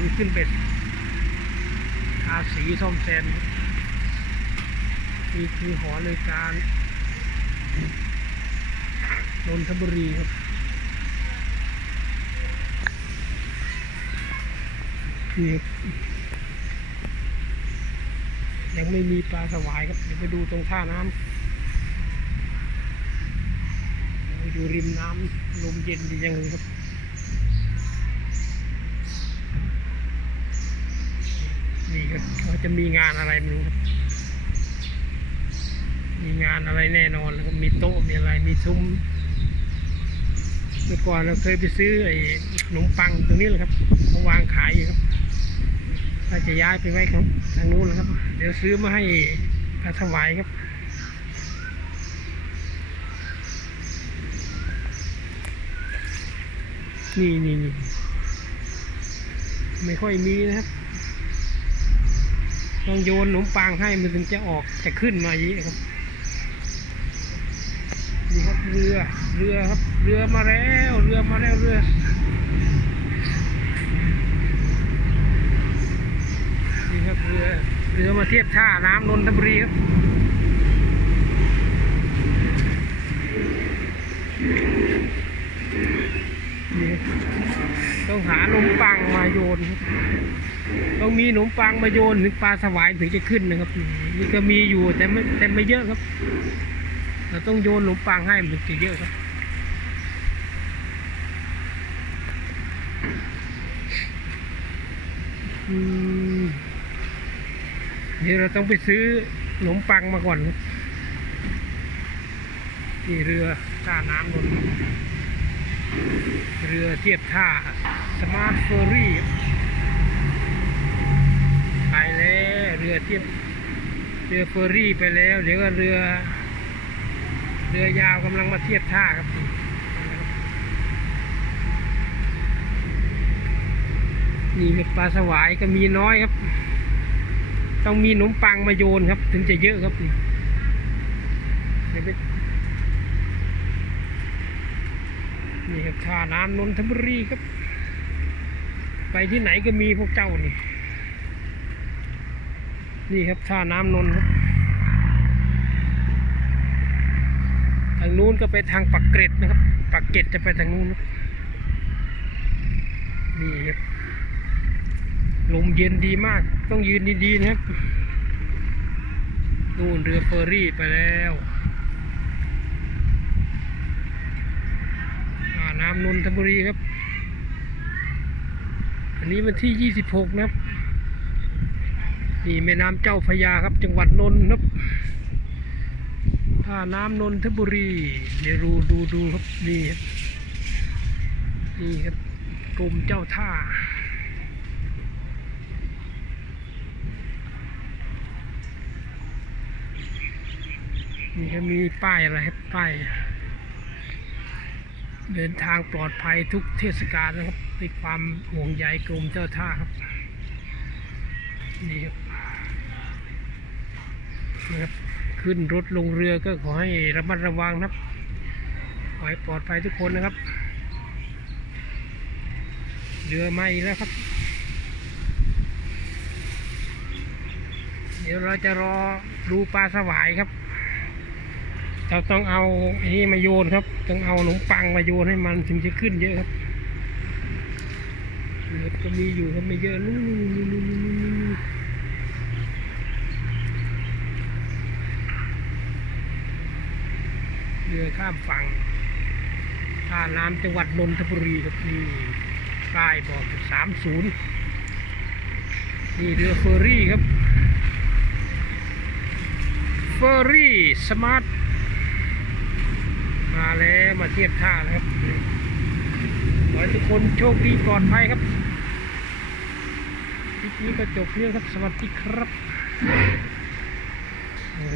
นขึ้นไปทาสีซ่อมแซมนี่คือหอเลยการนนทบุรีครับนี่ยังไม่มีปลาสวายครับ เดี๋ยวไปดูตรงท่าน้ำไปดูริมน้ำลมเย็นดีจังเลยครับ นี่ครับเขาจะมีงานอะไรไม่รู้ครับ มีงานอะไรแน่นอนแล้วก็มีโต๊ะมีอะไรมีซุ้มเมื่อก่อนเราเคยไปซื้อไอ้ขนมปังตรงนี้แหละครับเขาวางขายอยู่ครับถ้าจะย้ายไปไว้ครับทางนู้นแล้วครับ เดี๋ยวซื้อมาให้พระถวายครับนี่นี่นี่ไม่ค่อยมีนะครับ ต้องโยนขนมปังให้มันถึงจะออกจะขึ้นมาอย่างนี้ครับนี่ครับเรือเรือครับเรือมาแล้วเรือมาแล้วเรือนี่ครับเรือเรือมาเทียบท่าน้ำนนทบุรีครับนี่ครับ ต้องหาขนมปังมาโยนครับต้องมีขนมปังมาโยนถึงปลาสวายถึงจะขึ้นนะครับนี่ก็มีอยู่แต่ไม่แต่ไม่เยอะครับ เราต้องโยนขนมปังให้มันจะเยอะครับเดี๋ยวเราต้องไปซื้อขนมปังมาก่อนครับนี่เรือท่าน้ำนนเรือเทียบท่า สมาร์ทเฟอร์รี่ไปแล้วเรือเทียบเรือเฟอร์รี่ไปแล้ว เดี๋ยวก็เรือ เรือยาวกำลังมาเทียบท่าครับนี่ครับปลาสวายก็มีน้อยครับ ต้องมีขนมปังมาโยนครับ ถึงจะเยอะครับนี่นี่ครับท่าน้ำนนทบุรีครับ ไปที่ไหนก็มีพวกเจ้านี่ นี่ครับท่าน้ำนนท์ครับ ทางนู้นก็ไปทางปักเกร็ดนะครับ ปักเกร็ดจะไปทางนู้นนี่ครับ ลมเย็นดีมาก ต้องยืนดีๆนะครับ นู่นเรือเฟอร์รี่ไปแล้วอ่าน้ำนนทบุรีครับ อันนี้วันที่ 26 นะครับ นี่แม่น้ำเจ้าพยาครับ จังหวัดนนท์ครับท่าน้ำนนทบุรีเดี๋ยวดูดูดูครับนี่นี่ครับกรมเจ้าท่านี่ก็มีป้ายอะไรครับป้าย เดินทางปลอดภัยทุกเทศกาลนะครับด้วยความห่วงใยกรมเจ้าท่าครับนี่ครับนะครับขึ้นรถลงเรือก็ขอให้ระมัดระวังนะครับ ขอให้ปลอดภัยทุกคนนะครับ เรือมาอีกแล้วครับ เดี๋ยวเราจะรอดูปลาสวายครับ เราต้องเอาอันนี้มาโยนครับ ต้องเอาขนมปังมาโยนให้มันถึงจะขึ้นเยอะครับเรือก็มีอยู่ครับไม่เยอะนู่นเรือข้ามฝั่งท่าน้ำจังหวัดนนทบุรีครับนี่ป้ายบอกสามศูนย์นี่เรือเฟอร์รี่ครับ เฟอร์รี่สมาร์ท มาแล้วมาเทียบท่าแล้วครับขอให้ทุกคนโชคดีปลอดภัยครับคลิปนี้ก็จบเรื่องครับ สวัสดีครับ โอ้